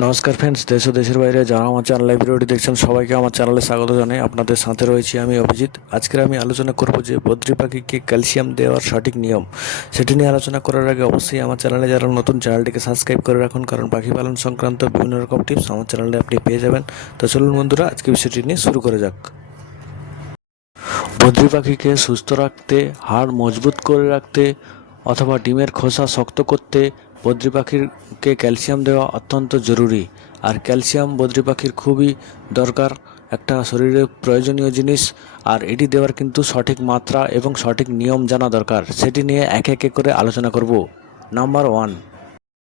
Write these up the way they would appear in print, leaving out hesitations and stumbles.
নমস্কার ফ্রেন্ডস, দেশ ও দেশের বাইরে যারা আমার চ্যানেলে ভিডিওটি দেখছেন সবাইকে আমার চ্যানেলে স্বাগত জানাই। আপনাদের সাথে রয়েছি আমি অভিজিৎ। আজকে আমি আলোচনা করব যে বদ্রি পাখিকে ক্যালসিয়াম দেওয়ার সঠিক নিয়ম, সেটি নিয়ে আলোচনা করার আগে অবশ্যই আমার চ্যানেলে যারা নতুন, চ্যানেলটিকে সাবস্ক্রাইব করে রাখুন, কারণ পাখি পালন সংক্রান্ত বিভিন্ন রকম টিপস আমার চ্যানেলে আপনি পেয়ে যাবেন। তো চলুন বন্ধুরা, আজকে বিষয়টি নিয়ে শুরু করে যাক। বদ্রি পাখিকে সুস্থ রাখতে, হাড় মজবুত করে রাখতে অথবা ডিমের খোসা শক্ত করতে বদ্রি পাখিরকে ক্যালসিয়াম দেওয়া অত্যন্ত জরুরি। আর ক্যালসিয়াম বদ্রি পাখির খুবই দরকার, একটা শরীরে প্রয়োজনীয় জিনিস। আর এটি দেওয়ার কিন্তু সঠিক মাত্রা এবং সঠিক নিয়ম জানা দরকার, সেটি নিয়ে একে একে করে আলোচনা করব। নাম্বার 1,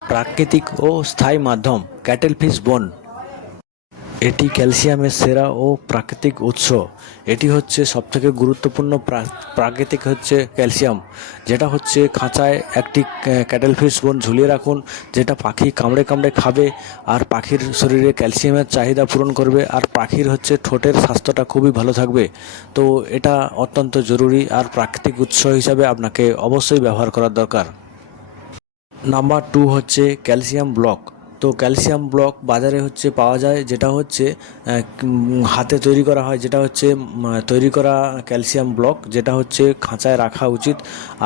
প্রাকৃতিক ও স্থায়ী মাধ্যম ক্যাটেল ফিশ বোন। এটি ক্যালসিয়ামের সেরা ও প্রাকৃতিক উৎস। এটি হচ্ছে সবথেকে গুরুত্বপূর্ণ প্রাকৃতিক হচ্ছে ক্যালসিয়াম, যেটা হচ্ছে খাঁচায় একটি ক্যাটেল ফিশ বোন ঝুলিয়ে রাখুন, যেটা পাখি কামড়ে কামড়ে খাবে আর পাখির শরীরে ক্যালসিয়ামের চাহিদা পূরণ করবে, আর পাখির হচ্ছে ঠোঁটের স্বাস্থ্যটা খুবই ভালো থাকবে। তো এটা অত্যন্ত জরুরি আর প্রাকৃতিক উৎস হিসাবে আপনাকে অবশ্যই ব্যবহার করার দরকার। নাম্বার 2 হচ্ছে ক্যালসিয়াম ব্লক। তো ক্যালসিয়াম ব্লক বাজারে হচ্ছে পাওয়া যায়, যেটা হচ্ছে হাতে তৈরি করা হয়, যেটা হচ্ছে তৈরি করা ক্যালসিয়াম ব্লক, যেটা হচ্ছে খাঁচায় রাখা উচিত।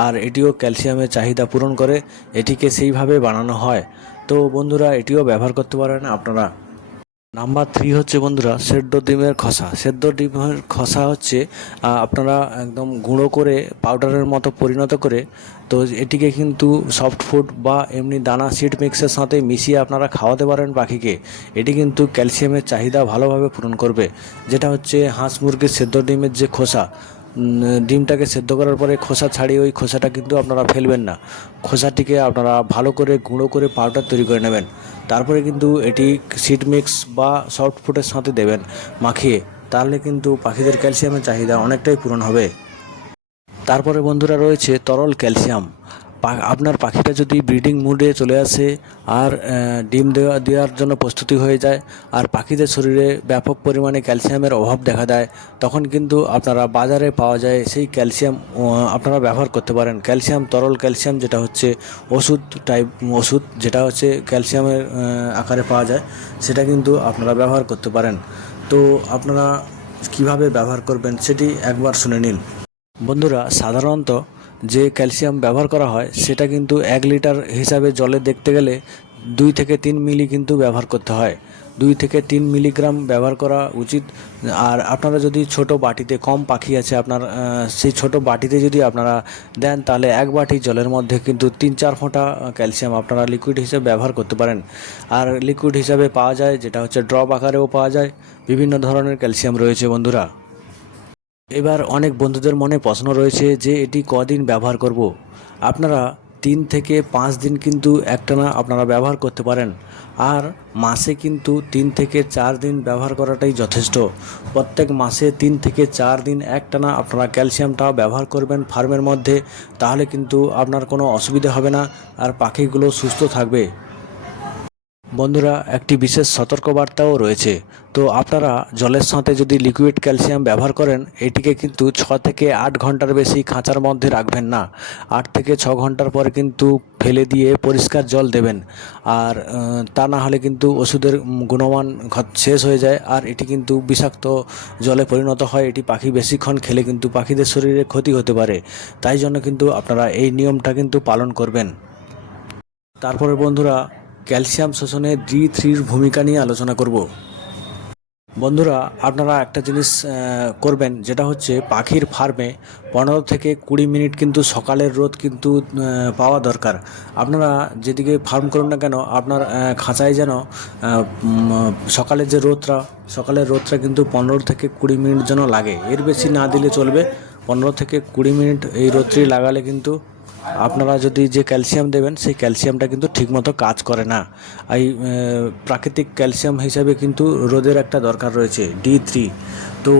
আর এটিও ক্যালসিয়ামের চাহিদা পূরণ করে, এটিকে সেইভাবে বানানো হয়। তো বন্ধুরা, এটিও ব্যবহার করতে পারেন আপনারা। নাম্বার 3 হচ্ছে বন্ধুরা সেদ্ধ ডিমের খোসা। সেদ্ধ ডিমের খোসা হচ্ছে আপনারা একদম গুঁড়ো করে পাউডারের মতো পরিণত করে, তো এটিকে কিন্তু সফট ফুড বা এমনি দানা সিড মিক্সের সাথে মিশিয়ে আপনারা খাওয়াতে পারেন পাখিকে। এটি কিন্তু ক্যালসিয়ামের চাহিদা ভালোভাবে পূরণ করবে। যেটা হচ্ছে হাঁস মুরগির সেদ্ধ ডিমের যে খোসা, ডিমটাকে সেদ্ধ করার পরে খোসা ছাড়িয়ে ওই খোসাটা কিন্তু আপনারা ফেলবেন না। খোসাটিকে আপনারা ভালো করে গুঁড়ো করে পাউডার তৈরি করে নেবেন। তারপরে কিন্তু এটি সিড মিক্স বা সফট ফুডের সাথে দেবেন মাখিয়ে, তাহলে কিন্তু পাখিদের ক্যালসিয়ামের চাহিদা অনেকটাই পূরণ হবে। তারপরে বন্ধুরা রয়েছে তরল ক্যালসিয়াম। আপনার পাখিটা যদি ব্রিডিং মুডে চলে আসে আর ডিম দেওয়ার জন্য প্রস্তুতি হয়ে যায়, আর পাখিদের শরীরে ব্যাপক পরিমাণে ক্যালসিয়ামের অভাব দেখা দেয়, তখন কিন্তু আপনারা বাজারে পাওয়া যায় সেই ক্যালসিয়াম আপনারা ব্যবহার করতে পারেন। ক্যালসিয়াম, তরল ক্যালসিয়াম, যেটা হচ্ছে ওষুধ টাইপ ওষুধ, যেটা হচ্ছে ক্যালসিয়ামের আকারে পাওয়া যায়, সেটা কিন্তু আপনারা ব্যবহার করতে পারেন। তো আপনারা কিভাবে ব্যবহার করবেন সেটি একবার শুনে নিন। বন্ধুরা, সাধারণত যে ক্যালসিয়াম ব্যবহার করা হয় সেটা কিন্তু 1 লিটার হিসাবে জলে দেখতে গেলে 2 থেকে 3 মিলি কিন্তু ব্যবহার করতে হয়। 2 থেকে 3 মিলিগ্রাম ব্যবহার করা উচিত। আর আপনারা যদি ছোট বাটিতে, কম পাখি আছে আপনার, সেই ছোট বাটিতে যদি আপনারা দেন, তাহলে 1 বাটি জলের মধ্যে কিন্তু 3-4 ফোঁটা ক্যালসিয়াম আপনারা লিকুইড হিসেবে ব্যবহার করতে পারেন। আর লিকুইড হিসাবে পাওয়া যায়, যেটা হচ্ছে ড্রপ আকারেও পাওয়া যায়। বিভিন্ন ধরনের ক্যালসিয়াম রয়েছে বন্ধুরা। এবার অনেক বন্ধুদের মনে প্রশ্ন রয়েছে যে এটি কদিন ব্যবহার করব। আপনারা 3 থেকে 5 দিন কিন্তু একটানা আপনারা ব্যবহার করতে পারেন। আর মাসে কিন্তু 3 থেকে 4 দিন ব্যবহার করাটাই যথেষ্ট। প্রত্যেক মাসে 3 থেকে 4 দিন একটানা আপনারা ক্যালসিয়ামটা ব্যবহার করবেন ফার্মের মধ্যে, তাহলে কিন্তু আপনার কোনো অসুবিধা হবে না আর পাখিগুলো সুস্থ থাকবে। বন্ধুরা, একটি বিশেষ সতর্কবার্তাও রয়েছে। তো আপনারা জলের সাথে যদি লিকুইড ক্যালসিয়াম ব্যবহার করেন, এটিকে কিন্তু 6 থেকে 8 ঘন্টার বেশি খাঁচার মধ্যে রাখবেন না। 8 থেকে 6 ঘন্টার পরে কিন্তু ফেলে দিয়ে পরিষ্কার জল দেবেন। আর তা না হলে কিন্তু ওষুধের গুণমান শেষ হয়ে যায় আর এটি কিন্তু বিষাক্ত জলে পরিণত হয়। এটি পাখি বেশিক্ষণ খেলে কিন্তু পাখিদের শরীরে ক্ষতি হতে পারে। তাই জন্য কিন্তু আপনারা এই নিয়মটা কিন্তু পালন করবেন। তারপরে বন্ধুরা, ক্যালসিয়াম শোষণে D3-র ভূমিকা নিয়ে আলোচনা করব। বন্ধুরা, আপনারা একটা জিনিস করবেন, যেটা হচ্ছে পাখির ফার্মে 15 থেকে 20 মিনিট কিন্তু সকালের রোদ কিন্তু পাওয়া দরকার। আপনারা যেদিকে ফার্ম করুন না কেন, আপনার খাঁচায় যেন সকালের রোদটা কিন্তু 15 থেকে 20 মিনিট যেন লাগে। এর বেশি না দিলে চলবে। 15 থেকে 20 মিনিট এই রোদটি লাগালে কিন্তু আপনারা যদি যে ক্যালসিয়াম দেবেন সেই ক্যালসিয়ামটা কিন্তু ঠিকমতো কাজ করে না। এই প্রাকৃতিক ক্যালসিয়াম হিসাবে কিন্তু রোদের একটা দরকার রয়েছে, D3। তো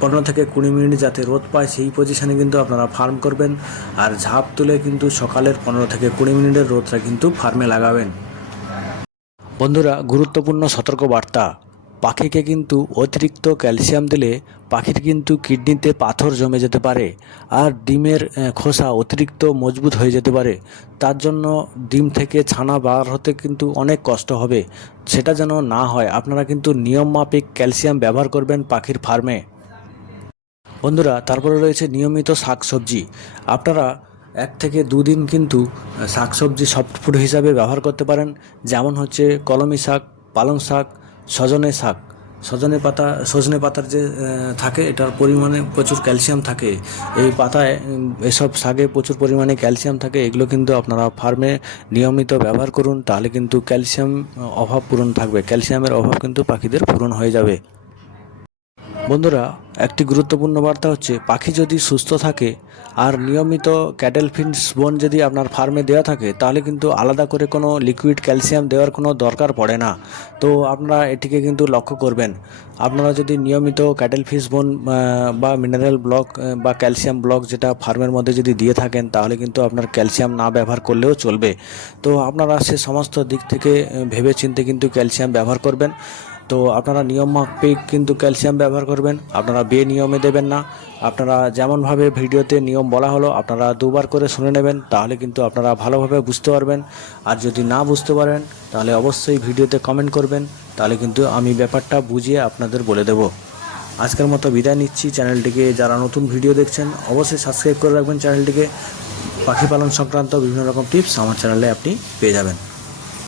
15 থেকে 20 মিনিট যাতে রোদ পায় সেই পজিশানে কিন্তু আপনারা ফার্ম করবেন। আর ঝাঁপ তুলে কিন্তু সকালের 15 থেকে 20 মিনিটের রোদটা কিন্তু ফার্মে লাগাবেন। বন্ধুরা, গুরুত্বপূর্ণ সতর্কবার্তা। পাখিকে কিন্তু অতিরিক্ত ক্যালসিয়াম দিলে পাখির কিন্তু কিডনিতে পাথর জমে যেতে পারে আর ডিমের খোসা অতিরিক্ত মজবুত হয়ে যেতে পারে। তার জন্য ডিম থেকে ছানা বার হতে কিন্তু অনেক কষ্ট হবে। সেটা যেন না হয় আপনারা কিন্তু নিয়ম মাফিক ক্যালসিয়াম ব্যবহার করবেন পাখির ফার্মে। বন্ধুরা, তারপরে রয়েছে নিয়মিত শাকসবজি। আপনারা 1 থেকে 2 দিন কিন্তু শাকসবজি সফট ফুড হিসাবে ব্যবহার করতে পারেন। যেমন হচ্ছে কলমি শাক, পালং শাক, সজনে পাতার যে থাকে, এটার পরিমাণে প্রচুর ক্যালসিয়াম থাকে। এই পাতায় এসব শাকে প্রচুর পরিমাণে ক্যালসিয়াম থাকে। এগুলো কিন্তু আপনারা ফার্মে নিয়মিত ব্যবহার করুন, তাহলে কিন্তু ক্যালসিয়াম অভাব পূরণ থাকবে। ক্যালসিয়ামের অভাব কিন্তু পাখিদের পূরণ হয়ে যাবে। বন্ধুরা, একটি গুরুত্বপূর্ণ বার্তা হচ্ছে, পাখি যদি সুস্থ থাকে আর নিয়মিত ক্যাটেল ফিডস বোন যদি আপনার ফার্মে দেওয়া থাকে, তাহলে কিন্তু আলাদা করে কোনো লিকুইড ক্যালসিয়াম দেওয়ার কোনো দরকার পড়ে না। তো আপনারা এটিকে কিন্তু লক্ষ্য করবেন। আপনারা যদি নিয়মিত ক্যাটেল ফিশ বোন বা মিনারেল ব্লক বা ক্যালসিয়াম ব্লক যেটা ফার্মের মধ্যে যদি দিয়ে থাকেন, তাহলে কিন্তু আপনার ক্যালসিয়াম না ব্যবহার করলেও চলবে। তো আপনারা সে সমস্ত দিক থেকে ভেবে চিন্তে কিন্তু ক্যালসিয়াম ব্যবহার করবেন। তো আপনারা নিয়ম মাফিক কিন্তু ক্যালসিয়াম ব্যবহার করবেন, আপনারা বেনিয়মে দেবেন না। আপনারা যেমনভাবে ভিডিওতে নিয়ম বলা হলো আপনারা 2বার করে শুনে নেবেন, তাহলে কিন্তু আপনারা ভালোভাবে বুঝতে পারবেন। আর যদি না বুঝতে পারেন তাহলে অবশ্যই ভিডিওতে কমেন্ট করবেন, তাহলে কিন্তু আমি ব্যাপারটা বুঝিয়ে আপনাদের বলে দেব। আজকের মতো বিদায় নিচ্ছি। চ্যানেলটিকে যারা নতুন ভিডিও দেখছেন অবশ্যই সাবস্ক্রাইব করে রাখবেন চ্যানেলটিকে। পাখি পালন সংক্রান্ত বিভিন্ন রকম টিপস আমার চ্যানেলে আপনি পেয়ে যাবেন।